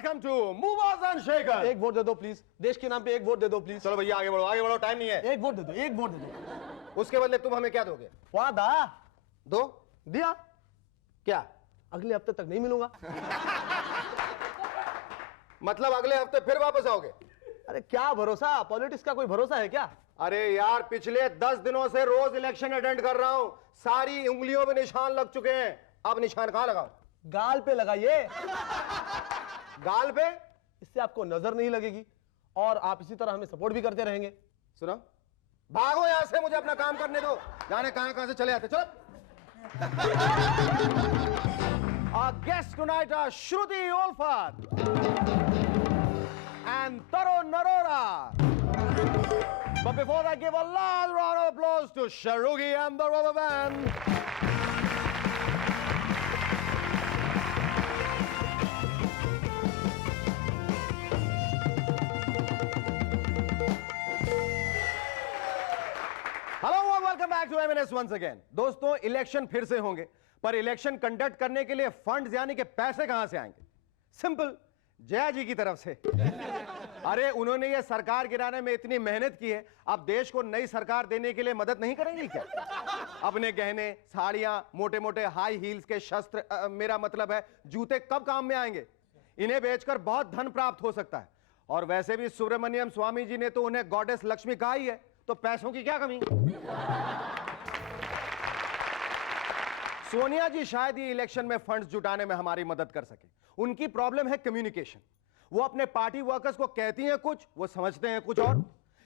Welcome to movers and shakers. एक vote दे दो प्लीज, देश के नाम पे एक वोट दे दो प्लीज। चलो भैया आगे बढ़ो, टाइम नहीं है। एक वोट दे दो, एक वोट दे दो। उसके बदले तुम हमें क्या दोगे? वादा दो दिया, क्या? अगले हफ्ते तक नहीं मिलूंगा। मतलब अगले हफ्ते फिर वापस आओगे? अरे क्या भरोसा, पॉलिटिक्स का कोई भरोसा है क्या? अरे यार पिछले 10 दिनों से रोज इलेक्शन अटेंड कर रहा हूं, सारी उंगलियों पे निशान लग चुके हैं। अब निशान कहां लगाऊं? गाल पे लगाइए। गाल पे? इससे आपको नजर नहीं लगेगी और आप इसी तरह हमें सपोर्ट भी करते रहेंगे। सुनो, भागो यहां से, मुझे अपना काम करने दो। जाने कहां से चले आते। चलो। Our guests tonight are Shruti Olfat and Tarun Narora. But before I give a loud round of applause to Sharugi and the Rubber Band. Hello और welcome back to MNS once again. दोस्तों, election फिर से होंगे, पर election conduct करने के लिए funds यानी कि पैसे कहां से आएंगे? सिंपल, जया जी की तरफ से। अरे उन्होंने ये सरकार गिराने में इतनी मेहनत की है, अब देश को नई सरकार देने के लिए मदद नहीं करेंगी क्या? अपने गहने, साड़ियां, मोटे मोटे हाई हील्स के शस्त्र, मेरा मतलब है जूते कब काम में आएंगे? इन्हें बेचकर बहुत धन प्राप्त हो सकता है। और वैसे भी सुब्रमण्यम स्वामी जी ने तो उन्हें गॉडेस लक्ष्मी कहा ही है, तो पैसों की क्या कमी? सोनिया जी शायद ये इलेक्शन में फंड्स जुटाने में हमारी मदद कर सके। उनकी प्रॉब्लम है कम्युनिकेशन। वो अपने पार्टी वर्कर्स को कहती हैं कुछ, वो समझते हैं कुछ और।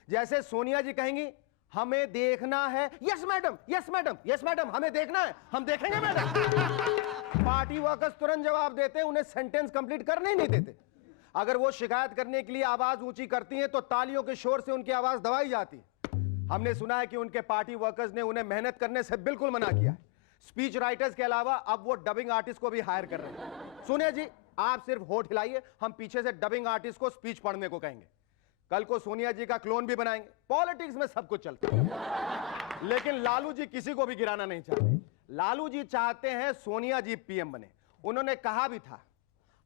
जैसे सोनिया जी कहेंगी हमें देखना है, yes madam, yes madam, yes madam, हमें देखना है, हम देखेंगे मैडम। पार्टी वर्कर्स तुरंत जवाब देते हैं, उन्हें सेंटेंस कंप्लीट करने ही नहीं देते। अगर वो शिकायत करने के लिए आवाज ऊंची करती हैं तो तालियों के शोर से उनकी आवाज दबाई जाती है। हमने सुना है कि उनके पार्टी वर्कर्स ने उन्हें मेहनत करने से बिल्कुल मना किया है। स्पीच राइटर्स के अलावा अब वो डबिंग आर्टिस्ट को भी हायर कर रहे हैं। सोनिया जी, आप सिर्फ होठ हिलाइए, हम पीछे से डबिंग आर्टिस्ट को स्पीच पढ़ने को कहेंगे। कल को सोनिया जी का क्लोन भी बनाएंगे। पॉलिटिक्स में सब कुछ चलता है। लेकिन लालू जी किसी को भी गिराना नहीं चाहते। लालू जी चाहते हैं सोनिया जी पीएम बने। उन्होंने कहा भी था,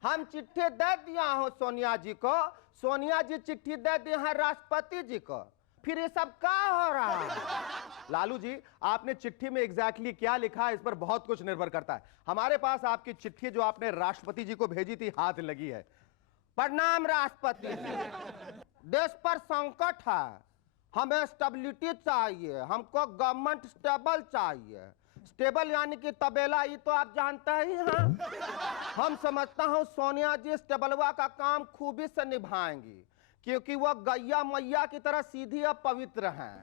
हम चिट्ठी दे दिया हो सोनिया जी को, सोनिया जी चिट्ठी दे दी है राष्ट्रपति जी को, फिर ये सब क्या हो रहा है? लालू जी, आपने चिट्ठी में एग्जैक्टली क्या लिखा है इस पर बहुत कुछ निर्भर करता है। हमारे पास आपकी चिट्ठी जो आपने राष्ट्रपति जी को भेजी थी हाथ लगी है। प्रणाम राष्ट्रपति जी, देश पर संकट है, हमें स्टेबिलिटी चाहिए, हमको गवर्नमेंट स्टेबल चाहिए। स्टेबल यानी कि तबेला, ये तो आप जानते ही हैं। हम समझता हूं सोनिया जी स्टेबलवा का काम खूबी से निभाएंगी, क्योंकि वह गैया मैया की तरह सीधी और पवित्र हैं।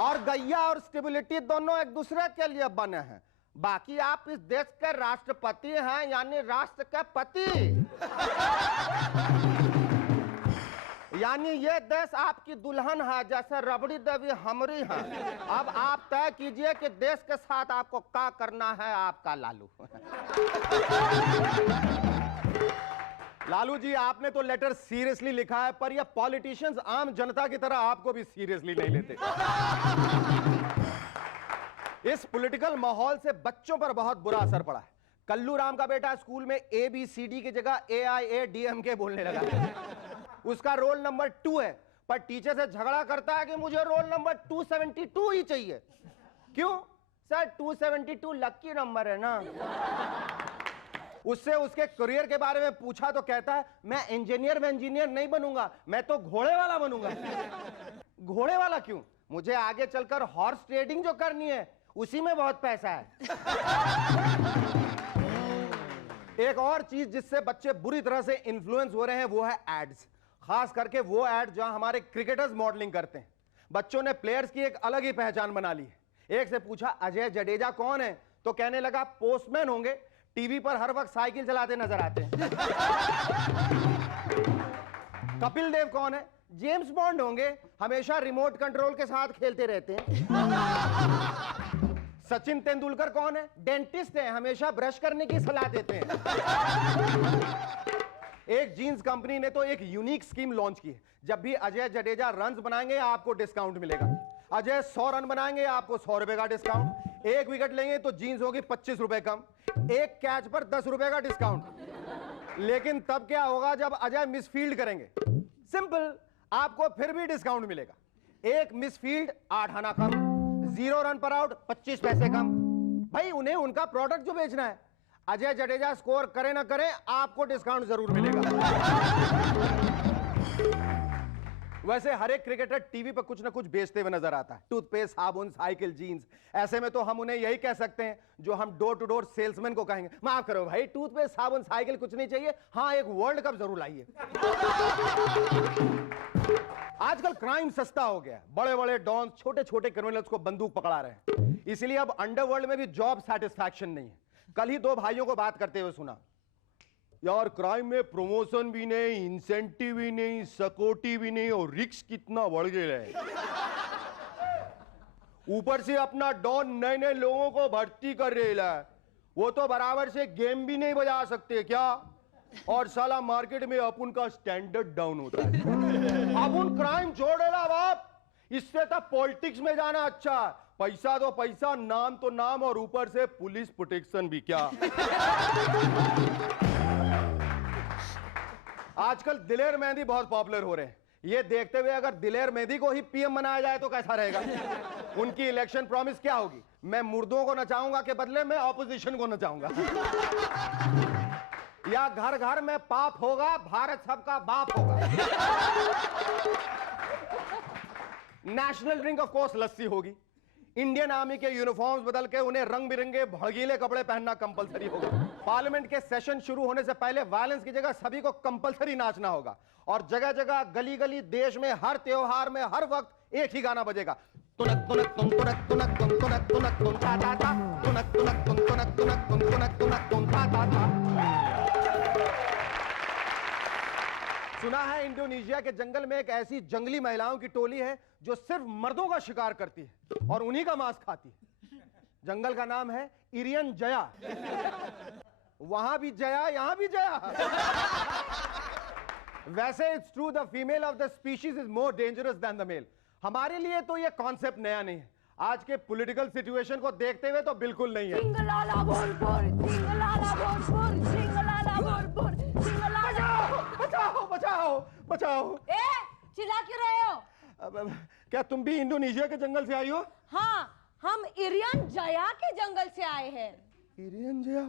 और गैया और स्टेबिलिटी दोनों एक दूसरे के लिए बने हैं। बाकी आप इस देश के राष्ट्रपति हैं, यानी राष्ट्र के पति। यानी ये देश आपकी दुल्हन है, जैसे रबड़ी देवी हमारी है। अब आप तय कीजिए कि देश के साथ आपको क्या करना है। आपका लालू। लालू जी, आपने तो लेटर सीरियसली लिखा है, पर ये पॉलिटिशियंस आम जनता की तरह आपको भी सीरियसली नहीं लेते। इस पॉलिटिकल माहौल से बच्चों पर बहुत बुरा असर पड़ा है। कल्लू राम का बेटा स्कूल में ABCD की जगह AIADMK बोलने लगा। उसका रोल नंबर 2 है, पर टीचर से झगड़ा करता है कि मुझे रोल नंबर 272 ही चाहिए। क्यों सर? 272 लकी नंबर है ना। उससे उसके करियर के बारे में पूछा तो कहता है मैं इंजीनियर नहीं बनूंगा, मैं तो घोड़े वाला बनूंगा। घोड़े वाला क्यों? मुझे आगे चलकर हॉर्स ट्रेडिंग जो करनी है, उसी में बहुत पैसा है। एक और चीज जिससे बच्चे बुरी तरह से इन्फ्लुएंस हो रहे हैं वो है एड्स। खास करके वो एड जहां हमारे क्रिकेटर्स मॉडलिंग करते हैं। बच्चों ने प्लेयर्स की एक अलग ही पहचान बना ली है। एक से पूछा अजय जडेजा कौन है, तो कहने लगा पोस्टमैन होंगे, टीवी पर हर वक्त साइकिल चलाते नजर आते हैं। कपिल देव कौन है? जेम्स बॉन्ड होंगे, हमेशा रिमोट कंट्रोल के साथ खेलते रहते हैं। सचिन तेंदुलकर कौन है? डेंटिस्ट है, हमेशा ब्रश करने की सलाह देते हैं। एक जींस कंपनी ने तो एक यूनिक स्कीम लॉन्च की है। जब भी अजय जडेजा रन्स बनाएंगे आपको डिस्काउंट मिलेगा। अजय 100 रन बनाएंगे आपको 100 रुपए का डिस्काउंट। 1 विकेट लेंगे तो जींस होगी 25 रुपए कम। 1 कैच पर 10 रुपए का डिस्काउंट। लेकिन तब क्या होगा जब अजय मिसफील्ड करेंगे? सिंपल, आपको फिर भी डिस्काउंट मिलेगा। एक मिसफील्ड 8 आना कम, 0 रन पर आउट 25 पैसे कम। भाई उन्हें उनका प्रोडक्ट जो बेचना है। अजय जडेजा स्कोर करे ना करे, आपको डिस्काउंट जरूर मिलेगा। वैसे हर एक क्रिकेटर टीवी पर कुछ ना कुछ बेचते हुए नजर आता है, टूथपेस्ट, साबुन, साइकिल, जीन्स। ऐसे में तो हम उन्हें यही कह सकते हैं जो हम डोर टू डोर सेल्समैन को कहेंगे, माफ करो भाई, टूथपेस्ट, साबुन, साइकिल कुछ नहीं चाहिए, हाँ एक वर्ल्ड कप जरूर लाइए। आजकल क्राइम सस्ता हो गया है, बड़े बड़े डॉन छोटे छोटे क्रिमिनल्स को बंदूक पकड़ा रहे हैं, इसलिए अब अंडरवर्ल्ड में भी जॉब सेटिस्फैक्शन नहीं है। कल ही 2 भाइयों को बात करते हुए सुना, यार क्राइम में प्रमोशन भी नहीं, इंसेंटिव भी नहीं, सिक्योरिटी भी नहीं, और रिस्क कितना बढ़ गया है। ऊपर से अपना डॉन नए नए लोगों को भर्ती कर रहा है, वो तो बराबर से गेम भी नहीं बजा सकते क्या? और साला मार्केट में अपन का स्टैंडर्ड डाउन होता है। अपन क्राइम छोड़ रहा बाप, इससे तो पॉलिटिक्स में जाना अच्छा है। पैसा तो पैसा, नाम तो नाम, और ऊपर से पुलिस प्रोटेक्शन भी क्या। आजकल दिलेर मेहंदी बहुत पॉपुलर हो रहे हैं। ये देखते हुए अगर दिलेर मेहंदी को ही पीएम बनाया जाए तो कैसा रहेगा? उनकी इलेक्शन प्रॉमिस क्या होगी? मैं मुर्दों को नचाऊंगा के बदले में ऑपोजिशन को नचाऊंगा। या घर घर में पाप होगा, भारत सबका बाप होगा। नेशनल ड्रिंक ऑफ कोर्स लस्सी होगी। इंडियन आर्मी के यूनिफॉर्म्स बदल के उन्हें रंग बिरंगे भड़कीले कपड़े पहनना कंपलसरी होगा। पार्लियामेंट के सेशन शुरू होने से पहले वायलेंस की जगह सभी को कंपलसरी नाचना होगा। और जगह जगह गली गली देश में हर त्योहार में हर वक्त एक ही गाना बजेगा, तुनक तुनक तुन तुनक तुनक तुन तुनक तुनक तुन ता ता ता, तुनक तुनक तुन तुनक तुनक तुन तुनक तुनक तुन ता ता ता। सुना है इंडोनेशिया के जंगल में एक ऐसी जंगली महिलाओं की टोली है जो सिर्फ मर्दों का शिकार करती है और उन्हीं का मांस खाती है। जंगल का नाम है इरियन जया। वहां भी जया, यहां भी जया। वैसे it's true the female of the species is more dangerous than the male. हमारे लिए तो ये कॉन्सेप्ट नया नहीं है, आज के पॉलिटिकल सिचुएशन को देखते हुए तो बिल्कुल नहीं है। जिंगलाला बोलपुर, जिंगलाला बोलपुर, जिंगलाला बोलपुर, जिंगलाला। बचाओ बचाओ बचाओ। ए, चिल्ला क्यों रहे हो? अब, क्या तुम भी इंडोनेशिया के जंगल से आई हो? हाँ, हम इरियन जया के जंगल से आए हैं। इरियन जया,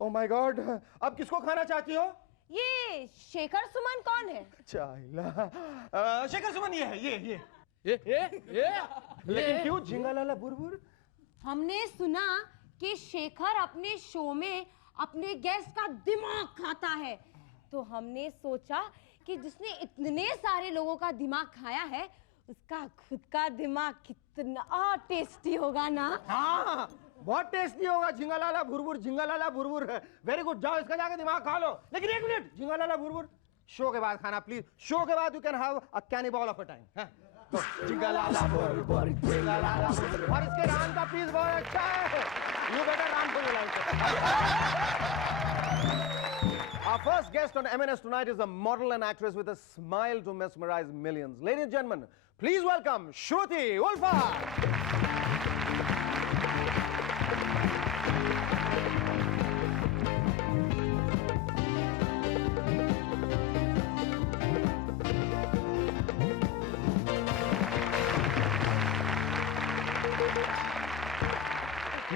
ओह माय गॉड। अब किसको खाना चाहती हो? ये शेखर सुमन कौन है? चाइला। शेखर सुमन ये है, ये। लेकिन क्यों झिंगालाला बुरबुर? हमने सुना कि शेखर अपने शो में अपने गेस्ट का दिमाग खाता है, तो हमने सोचा कि जिसने इतने सारे लोगों का दिमाग खाया है उसका खुद का दिमाग कितना टेस्टी होगा ना। हाँ, बहुत टेस्टी होगा। झिंगालाला बुरबुर, झिंगालाला बुरबुर है। वेरी गुड, जाओ इसका जाके दिमाग खा लो। लेकिन एक मिनट, झिंगालाला बुरबुर शो के बाद खाना प्लीज। शो के बाद you can have a cannibal of a time. झिंगालाला बुरबुर, झिंगालाला बुरबुर। और इसके राम का प्लीज बहुत अच्छा है। यू बेटर राम को बुलाओ। Our first guest on MNS tonight is a model and actress with a smile to mesmerize millions. Ladies and gentlemen, please welcome Shruti Ulfa.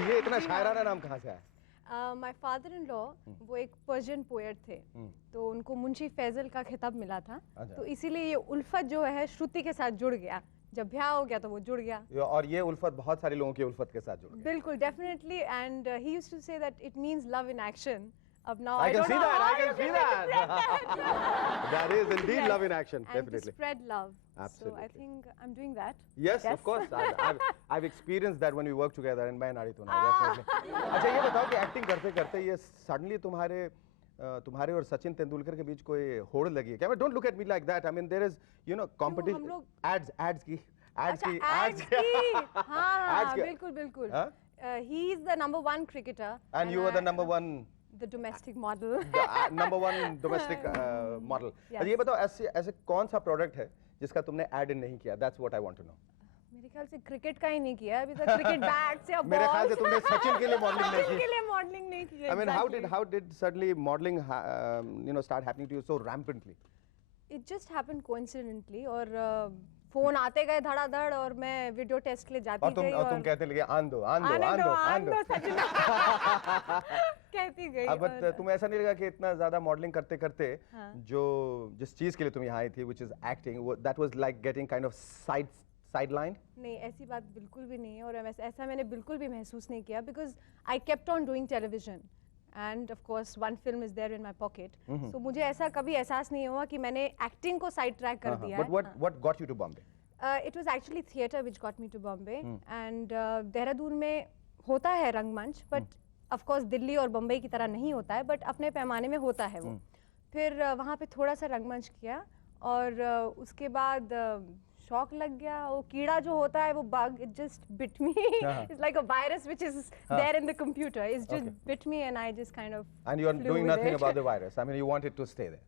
ये इतना शायराना नाम कहाँ से आया? माय फादर इन लॉ वो एक पर्शियन पोएट थे, तो उनको मुंशी फैजल का खिताब मिला था, तो इसीलिए ये उल्फत जो है श्रुति के साथ जुड़ गया। जब ब्याह हो गया तो वो जुड़ गया। और ये उल्फत बहुत सारे लोगों की उल्फत के साथ जुड़ गया। बिल्कुल, definitely. And he used to say that it means love in action. अब now I can see that. I can see that. That is indeed love in action, definitely. And to spread love. Absolutely. So I think I'm doing that. Yes, of course. I've experienced that when we work together, and मैं नारी तो ना definitely. अच्छा ये बताओ कि acting करते करते ये suddenly तुम्हारे और सचिन तेंदुलकर के बीच कोई होड़ लगी है क्या? Don't look at me like that. I mean there is competition. Ads की. Ads की. हाँ, बिल्कुल. He is the #1 cricketer. And you were the #1. The domestic model. #1 domestic model. Yes. ये बताओ ऐसे कौन सा प्रोडक्ट है जिसका तुमने एड नहीं किया? That's what I want to know. मेरे ख्याल से क्रिकेट का ही नहीं किया अभी तक, क्रिकेट बैट्स या मेरे ख्याल से balls। तुमने सचिन के लिए मॉडलिंग नहीं सचिन की। के लिए मॉडलिंग नहीं की। I mean, exactly. how did suddenly modeling start happening to you so rampantly? It just happened coincidentally और फोन आते गए धड़ाधड़ और मैं वीडियो टेस्ट के लिए जाती गई और तुम कहते लगे आन दो सचिन कहती गई। अब बट तुम्हें ऐसा नहीं लगा कि इतना ज्यादा मॉडलिंग करते करते हाँ। जो जिस चीज के लिए तुम यहाँ आई थी which is acting, that was like getting kind of sidelined? नहीं, ऐसी बात बिल्कुल भी नहीं है और ऐसा मैंने बिल्कुल भी महसूस नहीं किया because I kept on doing television and of course one film is there in my pocket. So मुझे ऐसा कभी एहसास नहीं हुआ कि मैंने एक्टिंग को साइड ट्रैक कर दिया But what got you to Bombay? It was actually theatre which got me to Bombay and Dehradun में होता है रंगमंच but of course दिल्ली और बम्बई की तरह नहीं होता है but अपने पैमाने में होता है वो। फिर वहाँ पे थोड़ा सा रंगमंच किया और उसके बाद शॉक लग गया। वो कीड़ा जो होता है वो bug, it just bit me. It's like a virus which is there in the computer. It's just bit me and I just kind of And you are flew doing with nothing it. about the virus. I mean, you wanted to stay there,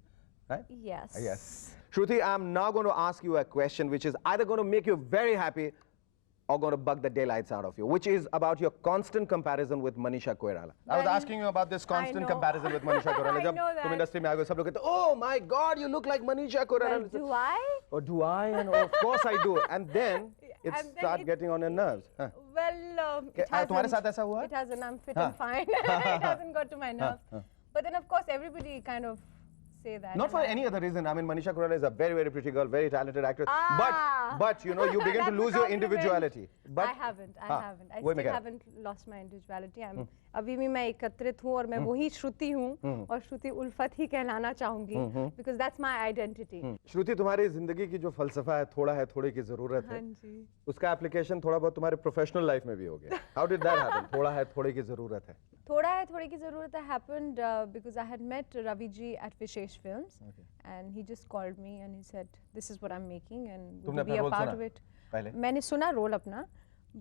right? Yes. Yes. Shruti, I'm now going to ask you a question which is either going to make you very happy or going to bug the daylights out of you, which is about your constant comparison with Manisha Koirala. I was Well, asking you about this constant know. comparison with Manisha Koirala. I जब know तुम that. industry में आ गए सब लोग कहते oh my God, you look like Manisha Koirala. Well, do I? Oh, do I? And of course I do. And then it And then start it- getting on your nerves. Huh. Well, it तुम्हारे hasn't. साथ ऐसा हुआ? It hasn't. I'm fit and fine. It hasn't got to my nerves. But then, of course, everybody kind of say that. Not and for I- any other reason. I mean, Manisha Koirala is a very, very pretty girl, very talented actress. Ah. But you know, you begin to That's a lose your compliment. individuality. But I haven't. I हाँ, haven't. I वही मैं still कह रहा haven't lost my individuality. I'm अभी भी मैं एकत्रित हूँ और मैं वही श्रुति हूँ और श्रुति उल्फत ही कहलाना चाहूँगी because that's my identity. श्रुति, तुम्हारी जिंदगी की जो फलसफा है थोड़ा है थोड़े की जरूरत हाँ है, जी। उसका एप्लीकेशन थोड़ा बहुत तुम्हारे प्रोफेशनल लाइफ में भी हो गया. How did that happen? थोड़ा है थोड़े की जरूरत है. थोड़ा है थोड़ी की ज़रूरत है happened because I had met Ravi ji at Vishesh Films and he just called me and he said this is what I'm making and would तुमने you be अपना a रोल part सुना of it. पहले? मैंने सुना role अपना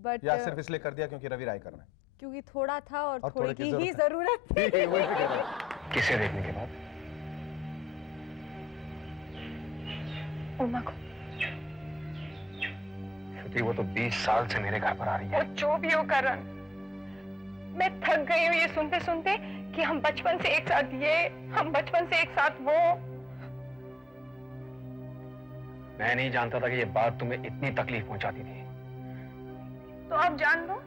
but या सिर्फ इसलिए कर दिया क्योंकि रवि राय करना है? क्योंकि थोड़ा था और और थोड़ी थोड़े की की ही ज़रूरत ज़रूरत थी. वही मैं कह रहा हूं. किसे देखने के बाद? उमा को। श्रुति, वो तो 20 साल से मेरे घर पर आ रही वो है. जो भी हो करण, मैं थक गई हूँ ये सुनते सुनते कि हम बचपन से एक साथ ये, हम बचपन से एक साथ वो. मैं नहीं जानता था कि ये बात तुम्हें इतनी तकलीफ पहुंचाती थी. तो अब जान लो.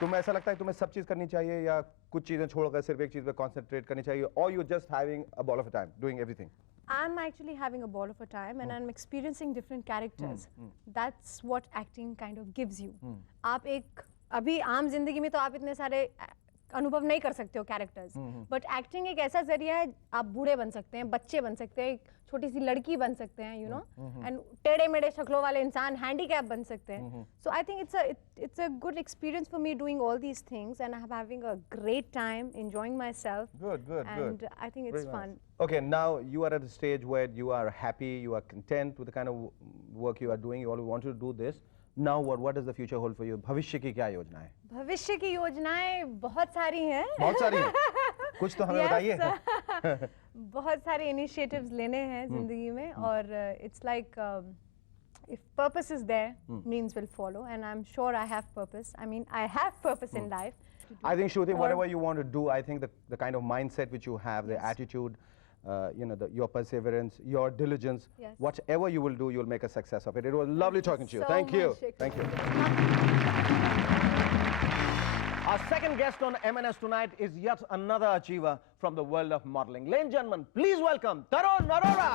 तुम्हें ऐसा लगता है तुम्हें सब चीज करनी चाहिए या कुछ चीजें छोड़कर सिर्फ एक चीज पे कंसंट्रेट करनी चाहिए, or you just having a ball of a time doing everything? I'm actually having a ball of a time and I'm experiencing different characters. That's what acting kind of gives you. आप एक अभी आम जिंदगी में तो आप इतने सारे अनुभव नहीं कर सकते हो कैरेक्टर्स, बट एक्टिंग एक ऐसा जरिया है, आप बूढ़े बन सकते हैं, बच्चे बन सकते हैं, एक छोटी सी लड़की बन सकते हैं, यू नो, एंड टेढ़े मेढ़े शक्लों वाले इंसान, हैंडीकैप बन सकते हैं. So I think it's a good experience for me doing all these things and I'm having a great time enjoying myself. Good. And I think it's Very fun. nice. Okay, now you are at a stage where you are happy, you are content with the kind of work you are doing, you all want to do this. Now what does the future hold for you? भविष्य की क्या योजना है? भविष्य की योजनाएं बहुत सारी हैं. बहुत सारी हैं. कुछ तो हमें बताइए. बहुत सारे इनिशिएटिव्स लेने हैं जिंदगी में और it's like if purpose is there, means will follow and I'm sure I have purpose. I mean, I have purpose in life. I think Shruti, whatever you want to do, I think the kind of mindset which you have, the attitude, you know, your perseverance, your diligence, Yes. whatever you will do, you'll make a success of it. It was lovely talking to you. so Thank you. much. Thank you. Our second guest on M&S tonight is yet another achiever from the world of modeling. Ladies and gentlemen, please welcome Tarun Arora.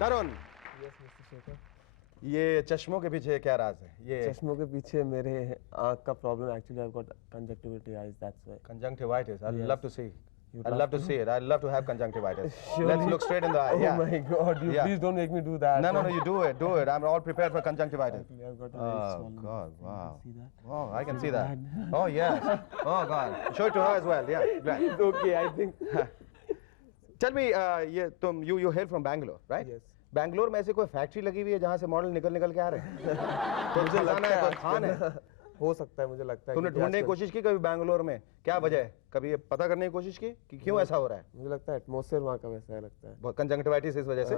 तरुण, ये चश्मों के पीछे क्या राज है? ये चश्मों के पीछे मेरे आँख का problem actually I got conjunctivity eyes that's why. conjunctivitis. I'd Yes. love to see. You'd I'd love love to see it. I'd love to have conjunctivitis. Surely. Let's look straight in the eye. Oh Yeah. my God! You Yeah. please don't make me do that. No, you do it. Do it. I'm all prepared for conjunctivitis. Actually, I've got a very Oh swollen God! face. Wow. See that? Oh, I can see that. Bad. Oh yes. Oh God. Show it to her as well. Yeah. Right. It's okay, I think. Tell me, ये तुम you hail from Bangalore, right? Yes. Bangalore में ऐसे कोई factory लगी हुई है जहाँ से मॉडल निकल निकल के आ रहे हैं? कोई खजाना है, कोई खान है? हो सकता है, मुझे लगता है। तुमने क्योंकि ढूंढने की आजकल- कोशिश की कभी बैंगलोर में क्या वजह है? कभी ये पता करने की कोशिश की कि क्यों ऐसा हो रहा है? मुझे लगता है एटमॉस्फेयर वहाँ का वैसा है, लगता है। कंजंक्टिवाइटिस इस वजह से?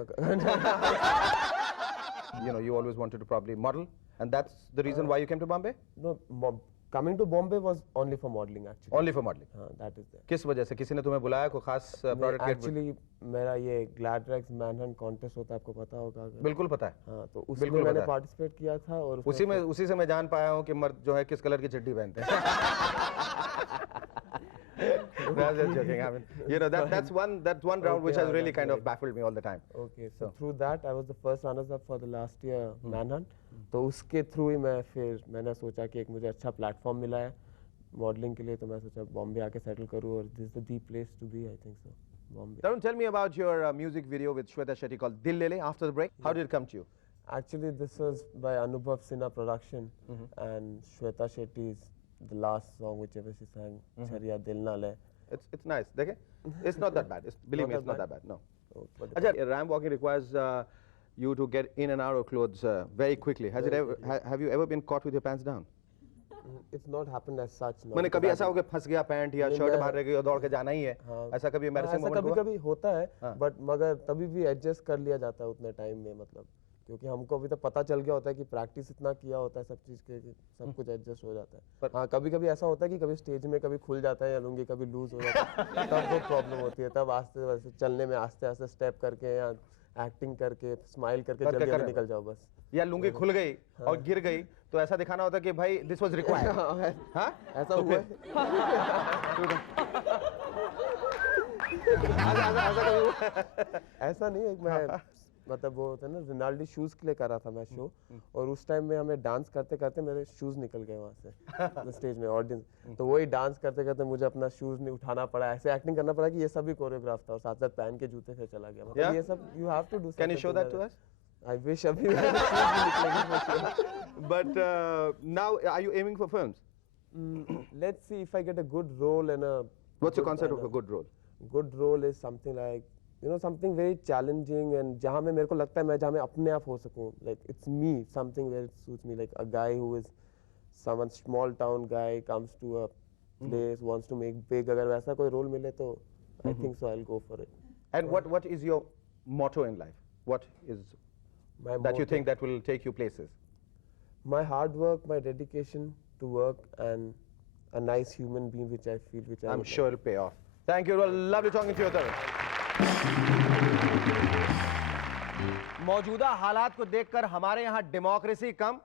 You know, you always wanted to probably model, and that's the reason why you came to Bombay? No, coming to Bombay was only for modeling actually. Only for modeling. हाँ, that is there. किस वजह से? किसी ने तुम्हें बुलाया, कोई खास प्रोडक्ट? एक्चुअली मेरा ये ग्लैडरेक्स मैनहंट कॉन्टेस्ट होता है, आपको पता होगा अगर। बिल्कुल पता है। हाँ, तो उसमें बिल्कुल मैंने पता है। पार्टिसिपेट किया था और उसी से मैं जान पाया हूँ कि मर्द जो है किस कलर की चड्डी पहनते हैं। I'm just joking. I mean, you know, that's one round which Okay, has really that's kind of right. baffled me all the time. Okay, so through that I was the first runners up for the last year manhunt. तो उसके through ही मैंने सोचा कि एक मुझे अच्छा platform मिला है मॉडलिंग के लिए, तो मैं सोचा बॉम्बे आके सेटल करूँ और this is the place to be, I think so, Bombay. Tarun, tell me about your music video with Shweta Shetty called Dil Le Le after the break. How did it come to you? Actually, this was by Anubhav Sinha production, and Shweta Shetty is the last song whichever she sang, Chhariya Dil Na Le. It's nice. देखे? It's not that bad. Believe me, it's not that bad. No. Oh, but अच्छा, ramp walking requires you to get in and out of clothes very quickly. Have you ever been caught with your pants down? it's not happened as such. No, मैंने because कभी I ऐसा हो कि फंस गया pant या नहीं, shirt मैं- बाहर रह गई और दौड़ के जाना ही है? हाँ। ऐसा कभी embarrassing ऐसा moment कभी हुआ? कभी होता है, हाँ। बट मगर तभी भी एडजस्ट कर लिया जाता है उतने टाइम में, मतलब क्योंकि हमको अभी तक पता चल गया होता है कि प्रैक्टिस इतना किया होता है सब चीज़ के कि सब कुछ एडजस्ट हो जाता है। पर- हाँ, कभी कभी ऐसा होता है कि कभी स्टेज में कभी खुल जाता है या लुंगी कभी लूज हो जाता है, तब वो प्रॉब्लम होती है। तब आस्ते वैसे चलने में आस्ते आस्ते स्टेप करके या एक्टिंग करके स्माइल करके करके जल्दी जल्दी करना। निकल जाओ बस। या लुंगी खुल गई और गिर गई तो ऐसा दिखाना होता है कि भाई दिस वाज रिक्वायर्ड। हाँ? ऐसा तो हुआ फिर- है? ऐसा नहीं है, मैं मतलब वो होता है ना, रोनाल्डो शूज के लिए कर रहा था मैं शो, और उस टाइम में हमें डांस करते करते मेरे शूज निकल गए वहाँ से स्टेज में ऑडियंस, तो वही डांस करते करते मुझे अपना शूज नहीं उठाना पड़ा, ऐसे एक्टिंग करना पड़ा कि ये सब भी कोरियोग्राफ था और साथ साथ पहन के जूते से चला गया, मतलब Yeah? ये सब you have to do. Can you show that to us? I wish अभी मेरे shoes भी निकलेंगे for sure. But now are you aiming for films? Let's see if I get a good role and a What's your good concept and of a good role? good role is something like, you know, something very challenging and जहाँ में मेरे को लगता है मैं जहाँ में अपने आप हो सकूँ, like it's me, something where it suits me, like a guy who is someone small town guy comes to a place wants to make big, अगर वैसा कोई role मिले तो I think so I'll go for it. And what is your motto in life? What is My that you motto- think that will take you places? my hard work, my dedication to work, and a nice human being which I feel which I I'm would sure it'll pay off. Thank you. Well, lovely talking to you, Tarun. मौजूदा हालात को देखकर हमारे यहाँ democracy कम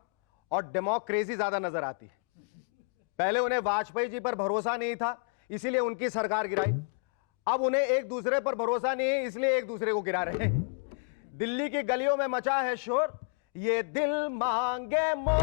और democracy ज्यादा नजर आती है। पहले उन्हें वाजपेयी जी पर भरोसा नहीं था, इसीलिए उनकी सरकार गिराई। अब उन्हें एक दूसरे पर भरोसा नहीं है, इसलिए एक दूसरे को गिरा रहे हैं। दिल्ली की गलियों में मचा है शोर, ये दिल मांगे मौत।